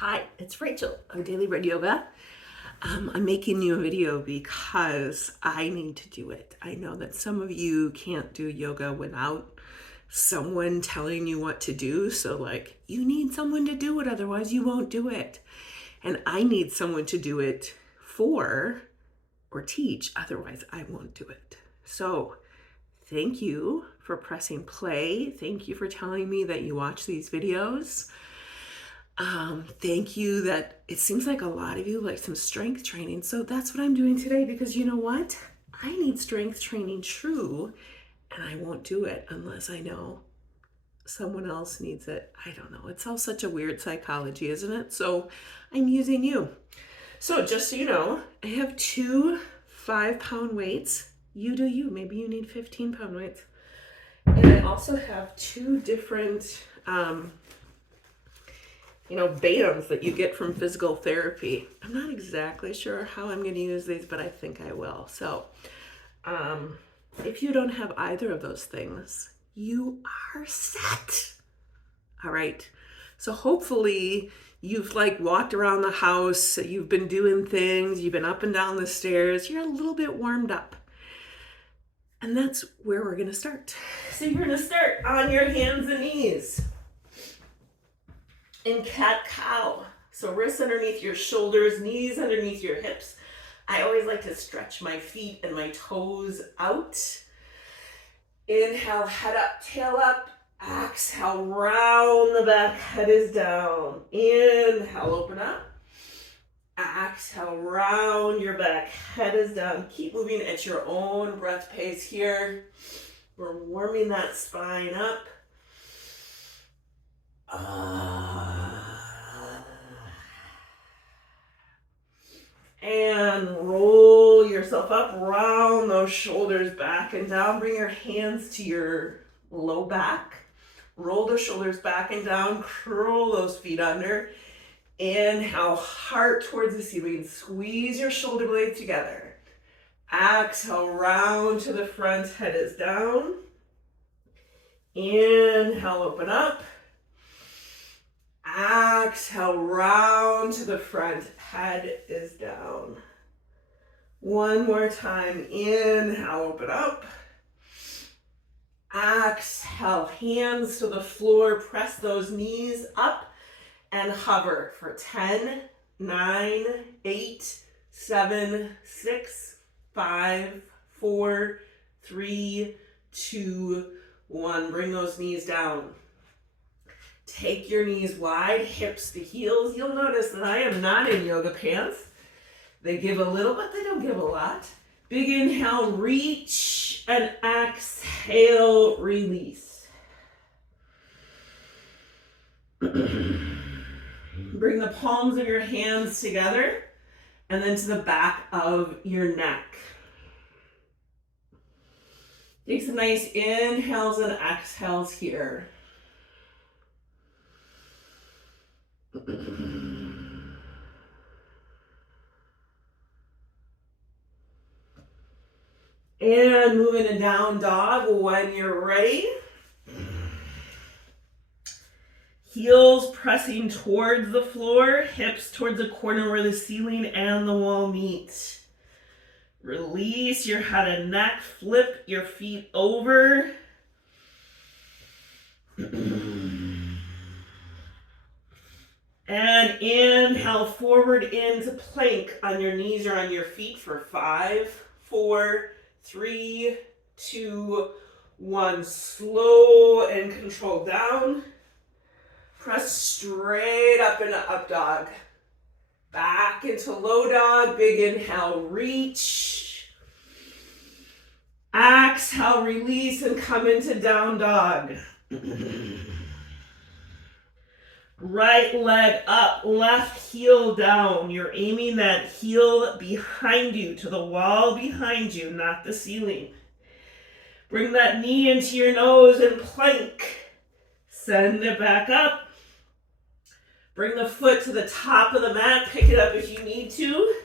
Hi, it's Rachel of Daily Red Yoga. I'm making you a video because I need to do it. I know that some of you can't do yoga without someone telling you what to do. So like, you need someone to do it, otherwise you won't do it. And I need someone to do it for or teach, otherwise I won't do it. So thank you for pressing play. Thank you for telling me that you watch these videos. Thank you that it seems like a lot of you like some strength training. So that's what I'm doing today, because you know what? I need strength training true, and I won't do it unless I know someone else needs it. I don't know. It's all such a weird psychology, isn't it? So I'm using you. So just so you know, I have two 5-pound weights. You do you. Maybe you need 15-pound weights. And I also have two different bands that you get from physical therapy. I'm not exactly sure how I'm going to use these, but I think I will. So if you don't have either of those things, you are set. All right. So hopefully you've walked around the house, you've been doing things, you've been up and down the stairs, you're a little bit warmed up. And that's where we're going to start. So you're going to start on your hands and knees in cat-cow. So wrists underneath your shoulders, knees underneath your hips. I always like to stretch my feet and my toes out. Inhale, head up, tail up. Exhale, round the back, head is down. Inhale, open up. Exhale, round your back, head is down. Keep moving at your own breath pace here. We're warming that spine up. And roll yourself up, round those shoulders back and down. Bring your hands to your low back. Roll the shoulders back and down, curl those feet under. Inhale, heart towards the ceiling. Squeeze your shoulder blades together. Exhale, round to the front, head is down. Inhale, open up. Exhale, round to the front, head is down. One more time. Inhale, open up. Exhale, hands to the floor, press those knees up and hover for 10, 9, 8, 7, 6, 5, 4, 3, 2, 1. Bring those knees down. Take your knees wide, hips to heels. You'll notice that I am not in yoga pants. They give a little, but they don't give a lot. Big inhale, reach, and exhale, release. Bring the palms of your hands together and then to the back of your neck. Take some nice inhales and exhales here. And moving to down dog when you're ready. Heels pressing towards the floor, hips towards the corner where the ceiling and the wall meet. Release your head and neck, flip your feet over. And inhale forward into plank on your knees or on your feet for 5, 4, 3, 2, 1. Slow and controlled down. Press straight up into up dog. Back into low dog. Big inhale, reach. Exhale, release and come into down dog. Right leg up, left heel down. You're aiming that heel behind you, to the wall behind you, not the ceiling. Bring that knee into your nose and plank. Send it back up. Bring the foot to the top of the mat. Pick it up if you need to.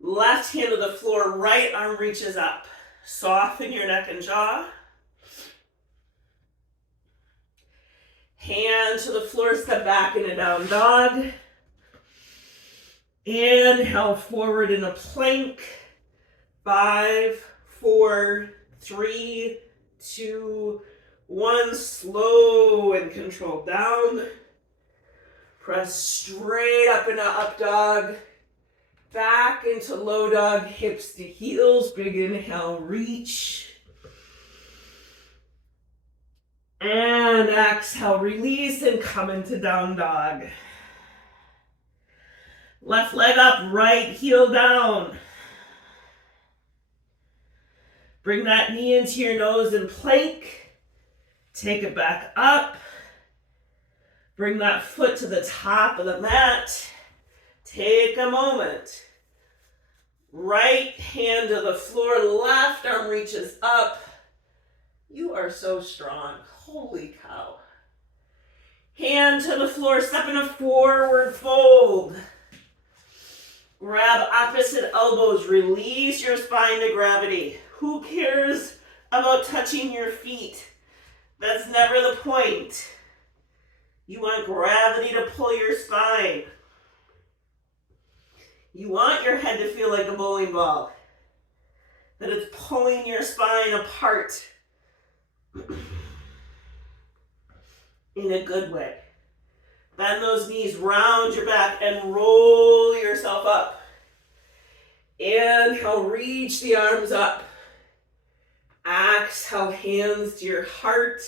Left hand to the floor, right arm reaches up. Soften your neck and jaw. Hand to the floor, step back in a down dog. Inhale forward in a plank. 5, 4, 3, 2, 1. Slow and controlled down. Press straight up into up dog. Back into low dog, hips to heels. Big inhale, reach. And exhale, release and come into down dog. Left leg up, right heel down. Bring that knee into your nose and plank. Take it back up. Bring that foot to the top of the mat. Take a moment. Right hand to the floor, left arm reaches up. You are so strong. Holy cow. Hand to the floor, step in a forward fold. Grab opposite elbows, release your spine to gravity. Who cares about touching your feet? That's never the point. You want gravity to pull your spine. You want your head to feel like a bowling ball, that it's pulling your spine apart in a good way. Bend those knees, round your back, and roll yourself up. Inhale, reach the arms up. Exhale, hands to your heart,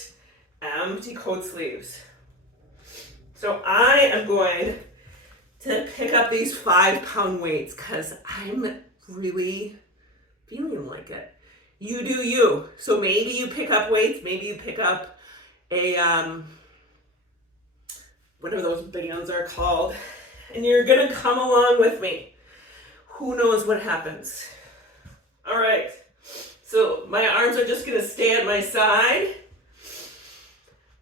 empty coat sleeves. So I am going to pick up these 5-pound weights because I'm really feeling like it. You do you. So maybe you pick up weights, maybe you pick up a, whatever those bands are called, and you're gonna come along with me. Who knows what happens? All right, so my arms are just gonna stay at my side.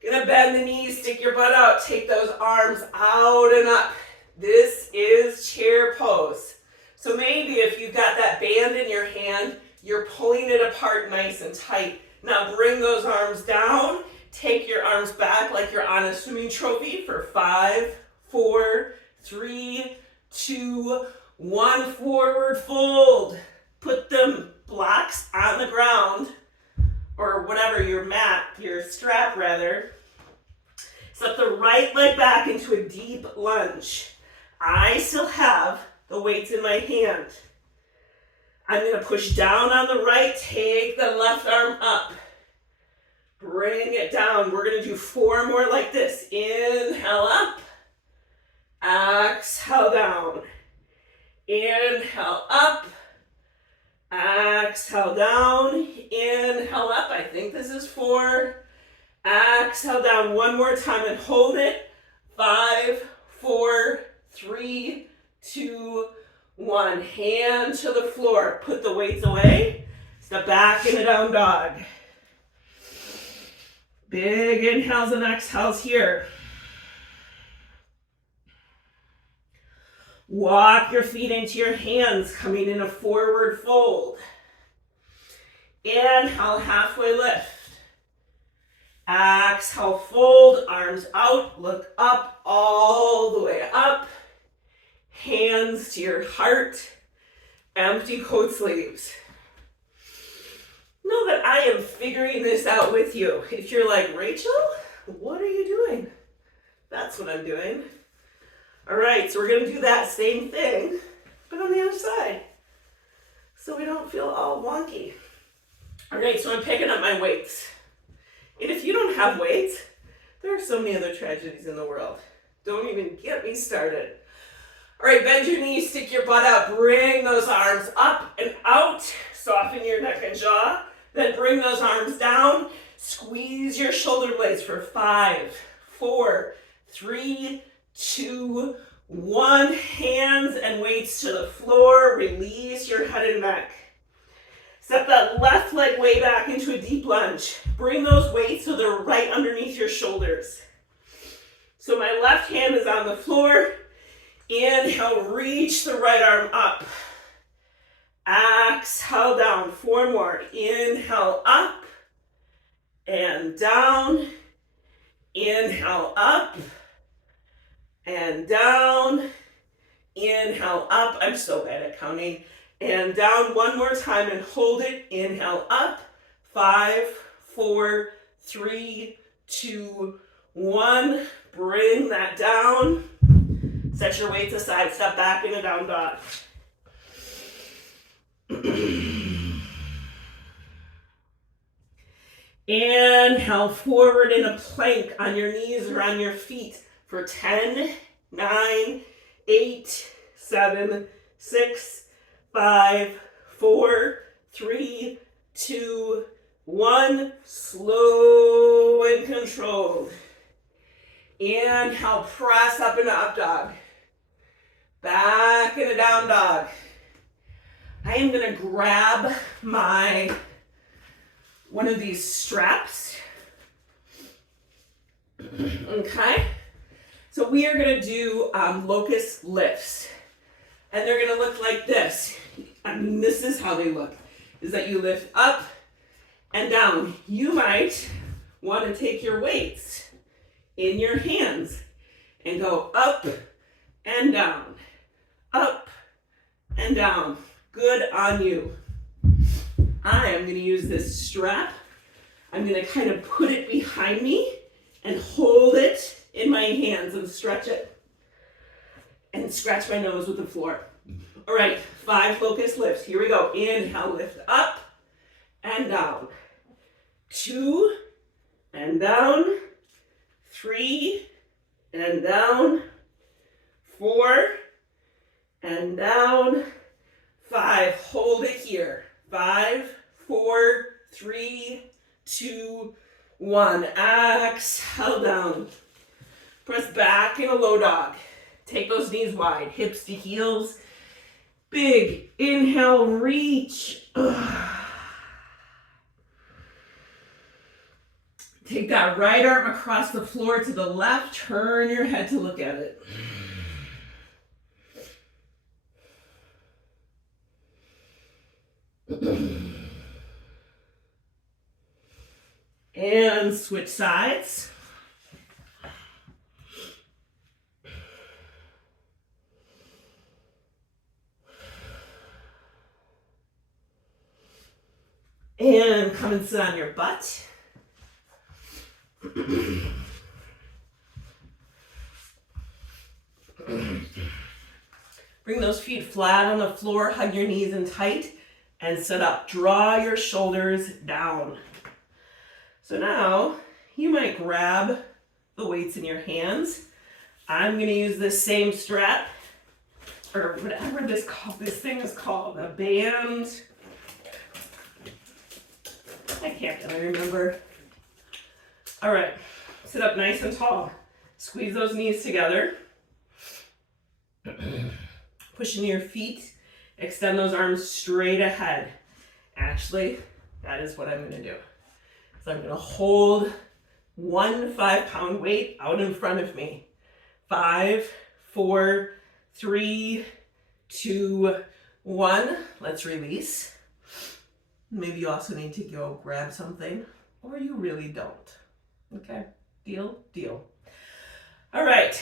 Gonna bend the knees, stick your butt out, take those arms out and up. This is chair pose. So maybe if you've got that band in your hand, you're pulling it apart nice and tight. Now bring those arms down, take your arms back like you're on a swimming trophy for 5, 4, 3, 2, 1, forward fold. Put them blocks on the ground, or whatever, your mat, your strap rather. Step the right leg back into a deep lunge. I still have the weights in my hand. I'm gonna push down on the right, take the left arm up. Bring it down. We're gonna do 4 more like this. Inhale up, exhale down. Inhale up, exhale down, inhale up. I think this is 4. Exhale down 1 more time and hold it. 5, 4, 3, 2, 1. Hand to the floor. Put the weights away. Step back in a down dog. Big inhales and exhales here. Walk your feet into your hands, coming in a forward fold. Inhale, halfway lift. Exhale, fold, arms out, look up, all the way up. Hands to your heart, empty coat sleeves. Know that I am figuring this out with you. If you're like, Rachel, what are you doing? That's what I'm doing. All right, so we're gonna do that same thing, but on the other side, so we don't feel all wonky. All right, so I'm picking up my weights. And if you don't have weights, there are so many other tragedies in the world. Don't even get me started. All right, bend your knees, stick your butt out, bring those arms up and out, soften your neck and jaw, then bring those arms down, squeeze your shoulder blades for 5, 4, 3, 2, 1. Hands and weights to the floor, release your head and neck. Step that left leg way back into a deep lunge. Bring those weights so they're right underneath your shoulders. So my left hand is on the floor. Inhale, reach the right arm up. Exhale down, 4 more. Inhale up and down. Inhale up and down. Inhale up. I'm so bad at counting. And down one more time and hold it. Inhale up. 5, 4, 3, 2, 1. Bring that down. Set your weights aside. Step back in a down dog. Inhale forward in a plank on your knees or on your feet for 10, 9, 8, 7, 6, 5, 4, 3, 2, 1. Slow and controlled. Inhale, press up into up dog. Back in a down dog. I am going to grab one of these straps. Okay. So we are going to do locust lifts. And they're going to look like this. I mean, this is how they look. Is that you lift up and down. You might want to take your weights in your hands and go up and down. Up and down. Good on you. I am going to use this strap. I'm going to kind of put it behind me and hold it in my hands and stretch it. And scratch my nose with the floor. All right, 5 locust lifts. Here we go. Inhale, lift up and down. 2 and down. 3 and down. 4 and down. 5. Hold it here. 5, 4, 3, 2, 1. Exhale down. Press back in a low dog. Take those knees wide, hips to heels. Big inhale, reach. Take that right arm across the floor to the left. Turn your head to look at it. And switch sides. And come and sit on your butt. Bring those feet flat on the floor, hug your knees in tight, and sit up. Draw your shoulders down. So now you might grab the weights in your hands. I'm going to use this same strap, or whatever this thing is called, a band. I can't really remember. All right, sit up nice and tall. Squeeze those knees together. Push into your feet. Extend those arms straight ahead. Actually, that is what I'm going to do. So I'm going to hold one 5-pound weight out in front of me. 5, 4, 3, 2, 1. Let's release. Maybe you also need to go grab something, or you really don't. Okay, deal, deal. All right.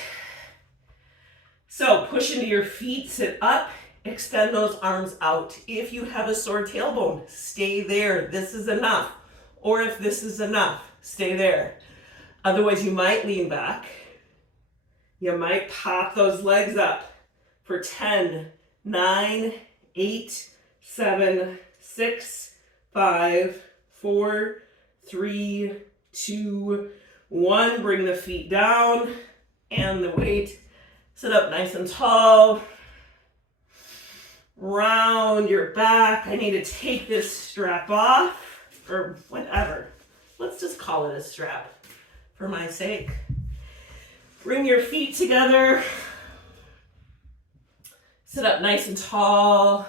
So push into your feet, sit up, extend those arms out. If you have a sore tailbone, stay there. This is enough. Or if this is enough, stay there. Otherwise, you might lean back. You might pop those legs up for 10, 9, 8, 7, 6, 5, 4, 3, 2, 1. Bring the feet down and the weight. Sit up nice and tall. Round your back. I need to take this strap off, or whatever. Let's just call it a strap for my sake. Bring your feet together. Sit up nice and tall.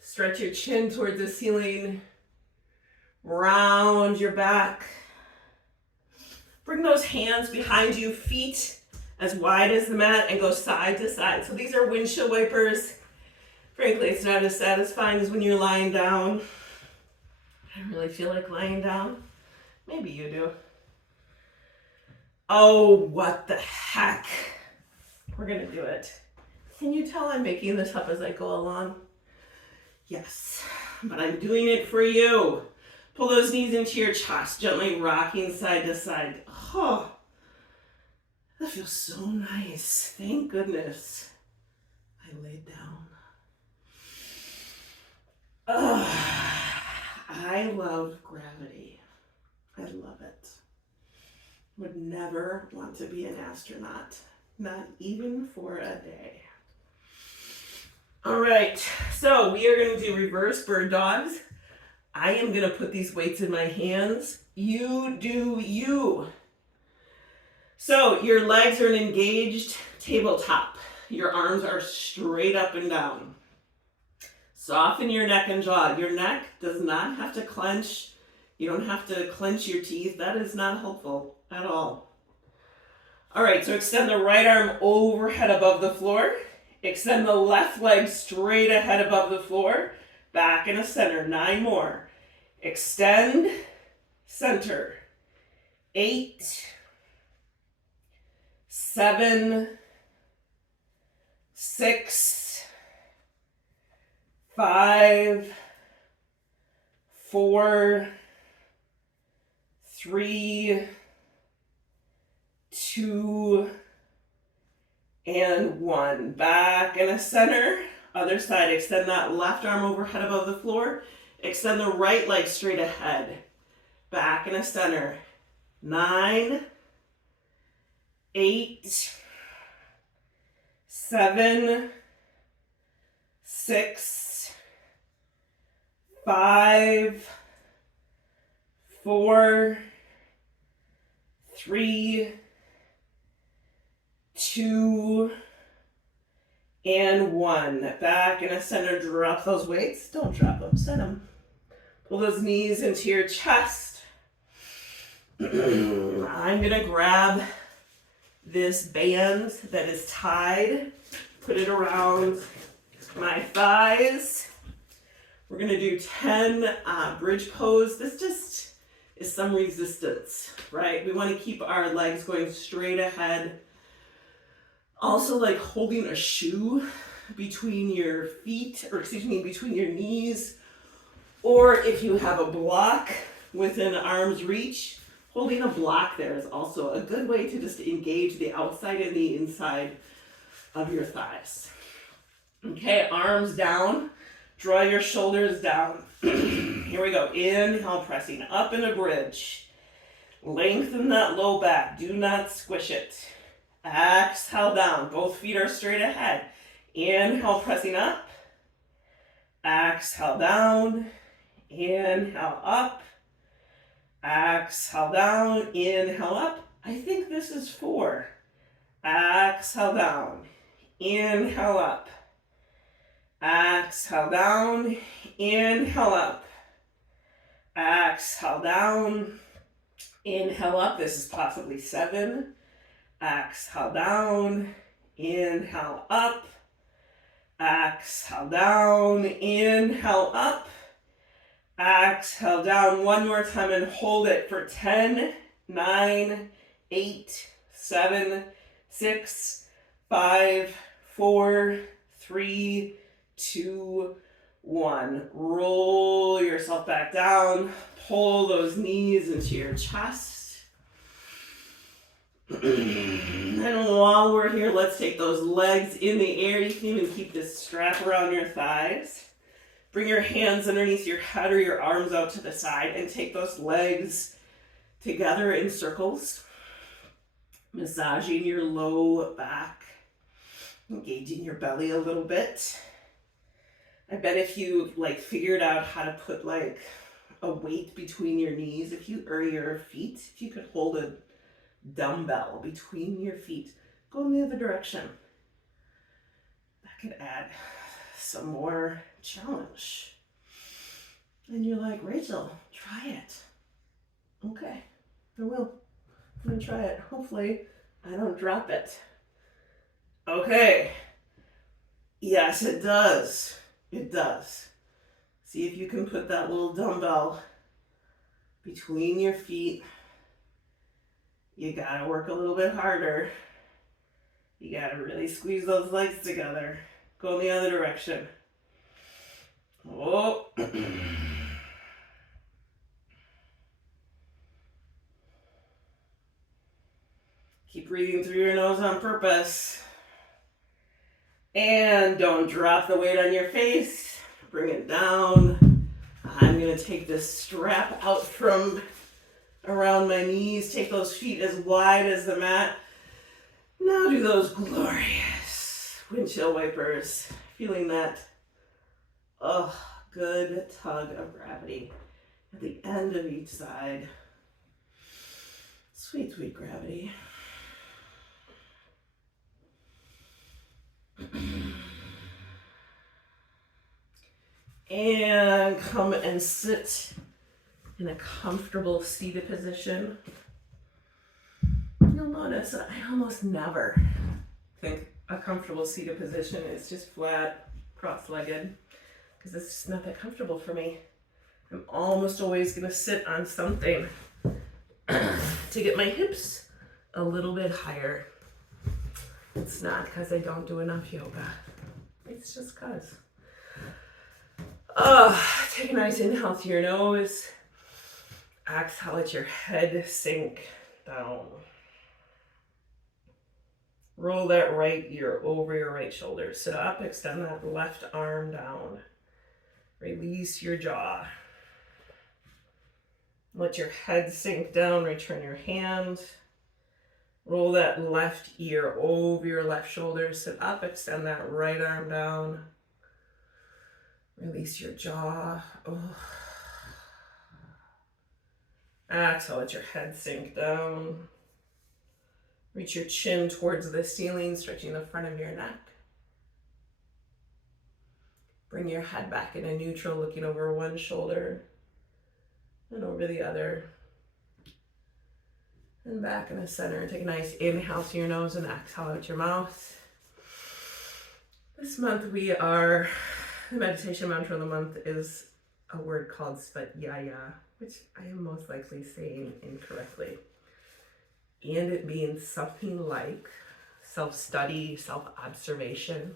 Stretch your chin towards the ceiling. Round your back. Bring those hands behind you, feet as wide as the mat, and go side to side. So these are windshield wipers. Frankly, it's not as satisfying as when you're lying down. I don't really feel like lying down. Maybe you do. Oh, what the heck. We're gonna do it. Can you tell I'm making this up as I go along? Yes, but I'm doing it for you. Pull those knees into your chest, gently rocking side to side. Oh, that feels so nice. Thank goodness I laid down. I love gravity. I love it. Would never want to be an astronaut, not even for a day. All right, so we are going to do reverse bird dogs. I am going to put these weights in my hands. You do you. So your legs are an engaged tabletop. Your arms are straight up and down. Soften your neck and jaw. Your neck does not have to clench. You don't have to clench your teeth. That is not helpful at all. All right, so extend the right arm overhead above the floor. Extend the left leg straight ahead above the floor. Back in a center. 9 more. Extend, center. 8, 7, 6, 5, 4, 3, 2, and 1. Back in a center. Other side. Extend that left arm overhead above the floor. Extend the right leg straight ahead. Back in a center. 9, 8, 7, 6, 5, 4, 3, 2, and 1. Back in a center. Drop those weights. Don't drop them. Set them. Pull those knees into your chest. I'm going to grab this band that is tied. Put it around my thighs. We're going to do 10 bridge pose. This just is some resistance, right? We want to keep our legs going straight ahead. Also, like holding a shoe between your feet, or excuse me, between your knees, or if you have a block within arm's reach, holding a block there is also a good way to just engage the outside and the inside of your thighs. Okay, arms down, draw your shoulders down. Here we go. Inhale, pressing up in a bridge. Lengthen that low back. Do not squish it. Exhale down. Both feet are straight ahead. Inhale, pressing up. Exhale down. Inhale up. Exhale down. Inhale up. I think this is 4. Exhale down. Inhale up. Exhale down. Inhale up. Exhale down. Inhale up. This is possibly 7. Exhale down. Inhale up. Exhale down. Inhale up. Exhale down. One more time and hold it for 10, 9, 8, 7, 6, 5, 4, 3, 2, 1. Roll yourself back down. Pull those knees into your chest. And while we're here, let's take those legs in the air. You can even keep this strap around your thighs. Bring your hands underneath your head or your arms out to the side and take those legs together in circles. Massaging your low back. Engaging your belly a little bit. I bet if you figured out how to put a weight between your knees, or your feet, if you could hold a dumbbell between your feet, go in the other direction. That could add some more challenge. And you're like, Rachel, try it. Okay, I will. I'm gonna try it. Hopefully I don't drop it. Okay. Yes, it does. It does. See if you can put that little dumbbell between your feet You gotta work a little bit harder. You gotta really squeeze those legs together. Go in the other direction. Oh. Keep breathing through your nose on purpose. And don't drop the weight on your face. Bring it down. I'm gonna take this strap out from around my knees. Take those feet as wide as the mat. Now do those glorious windshield wipers. Feeling that, good tug of gravity at the end of each side. Sweet, sweet gravity. And come and sit in a comfortable seated position. You'll notice that I almost never think a comfortable seated position is just flat, cross-legged, because it's just not that comfortable for me. I'm almost always going to sit on something to get my hips a little bit higher. It's not because I don't do enough yoga. It's just because. Take a nice inhale through your nose. Exhale, let your head sink down. Roll that right ear over your right shoulder. Sit up, extend that left arm down. Release your jaw. Let your head sink down, return your hand. Roll that left ear over your left shoulder. Sit up, extend that right arm down. Release your jaw. Exhale, let your head sink down. Reach your chin towards the ceiling, stretching the front of your neck. Bring your head back into neutral, looking over one shoulder and over the other. And back in the center. Take a nice inhale through your nose and exhale out your mouth. This month the meditation mantra of the month is a word called Svatyaya, which I am most likely saying incorrectly. And it means something like self-study, self-observation,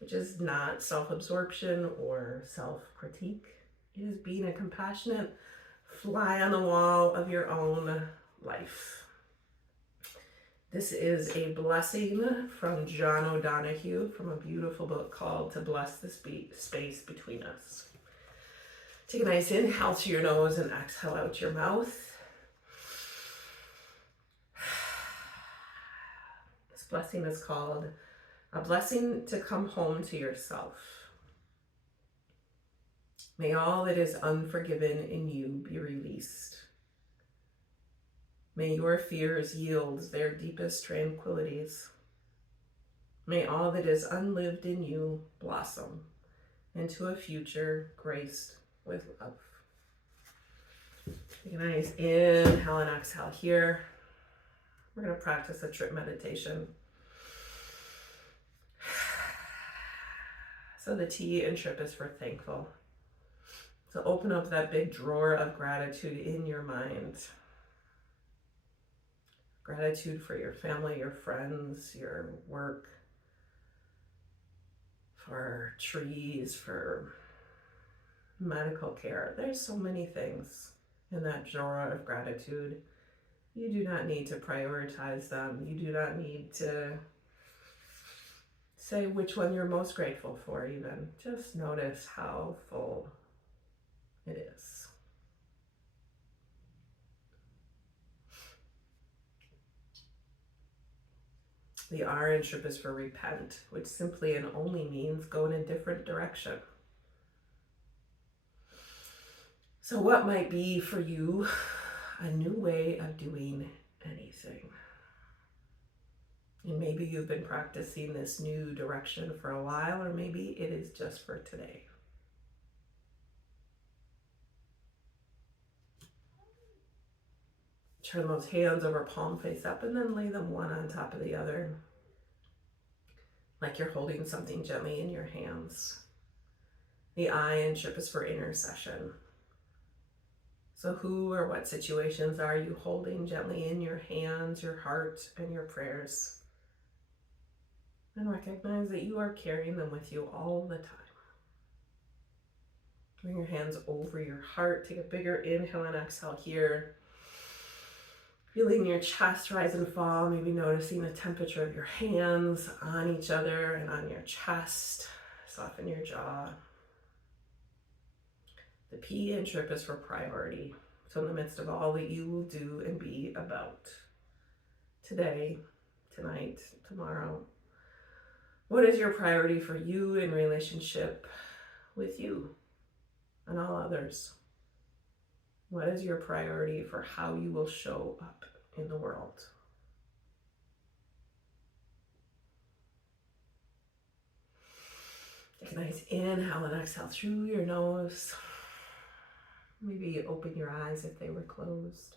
which is not self-absorption or self-critique. It is being a compassionate fly on the wall of your own life. This is a blessing from John O'Donohue from a beautiful book called To Bless the Space Between Us. Take a nice inhale through your nose and exhale out your mouth. This blessing is called A Blessing to Come Home to Yourself. May all that is unforgiven in you be released. May your fears yield their deepest tranquilities. May all that is unlived in you blossom into a future graced with love. Take a nice inhale and exhale here. We're going to practice a trip meditation. So the T in trip is for thankful. So open up that big drawer of gratitude in your mind. Gratitude for your family, your friends, your work, for trees, for medical care. There's so many things in that drawer of gratitude. You do not need to prioritize them. You do not need to say which one you're most grateful for even. Just notice how full it is. The R in trip is for repent, which simply and only means go in a different direction. So what might be for you a new way of doing anything? And maybe you've been practicing this new direction for a while, or maybe it is just for today. Turn those hands over palm face up and then lay them one on top of the other, like you're holding something gently in your hands. The I in trip is for intercession. So who or what situations are you holding gently in your hands, your heart, and your prayers? And recognize that you are carrying them with you all the time. Bring your hands over your heart. Take a bigger inhale and exhale here. Feeling your chest rise and fall, maybe noticing the temperature of your hands on each other and on your chest. Soften your jaw. The P in trip is for priority. So in the midst of all that you will do and be about today, tonight, tomorrow, what is your priority for you in relationship with you and all others? What is your priority for how you will show up in the world? Take a nice inhale and exhale through your nose. Maybe open your eyes if they were closed.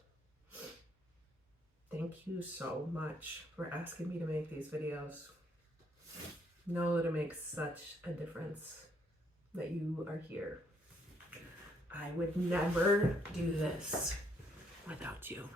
Thank you so much for asking me to make these videos. Know that it makes such a difference that you are here. I would never do this without you.